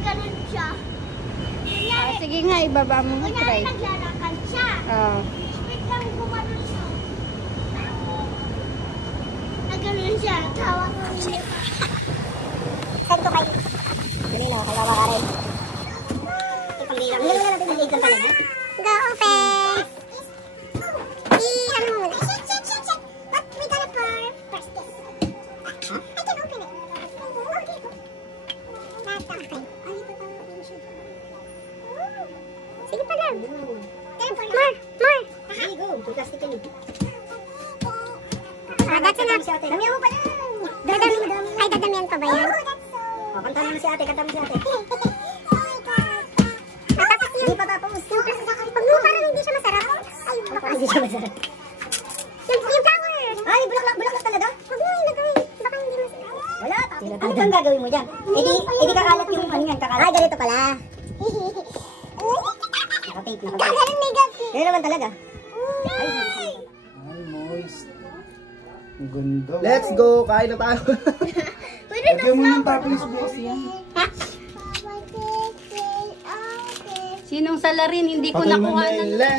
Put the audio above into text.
ganun siya. Kunyari, Sige nga, ibaba mo nga, kunyari try. naglalakad siya. Wait lang, gumanon siya. Nagganon siya. Tawa ko niya. Saan ko kayo? Dali na, kalawa ka rin. Ipag-ilang. Hindi na natin mag-ilang pala niya. Go, open! I-ano mo muna. Shit. What we gotta pour first this? I can open it. Okay. That's okay. Sige pa lang. More. Sige, go. Plastic yun. That's enough. Damihan mo pa yan. Dadamihan pa ba yan? Kanta mo si ate. Natapos yun. Hindi pa tapos. Pag mo parang hindi siya masarap. Ay, baka hindi siya masarap. Yung flower. Ay, bulaklak talaga? Huwag mo yung nagawin. Baka hindi masarap. Wala. Ano kang gagawin mo dyan? Edi kakalat yung ano yan. Ay, ganito pala. Nakatape. Kakalang negative. Ganyan naman talaga. Ay, moist. Ang ganda. Let's go! Kain na tayo. Lagyan mo ng toppings, boss. Sinong salarin? Hindi ko nakuha na.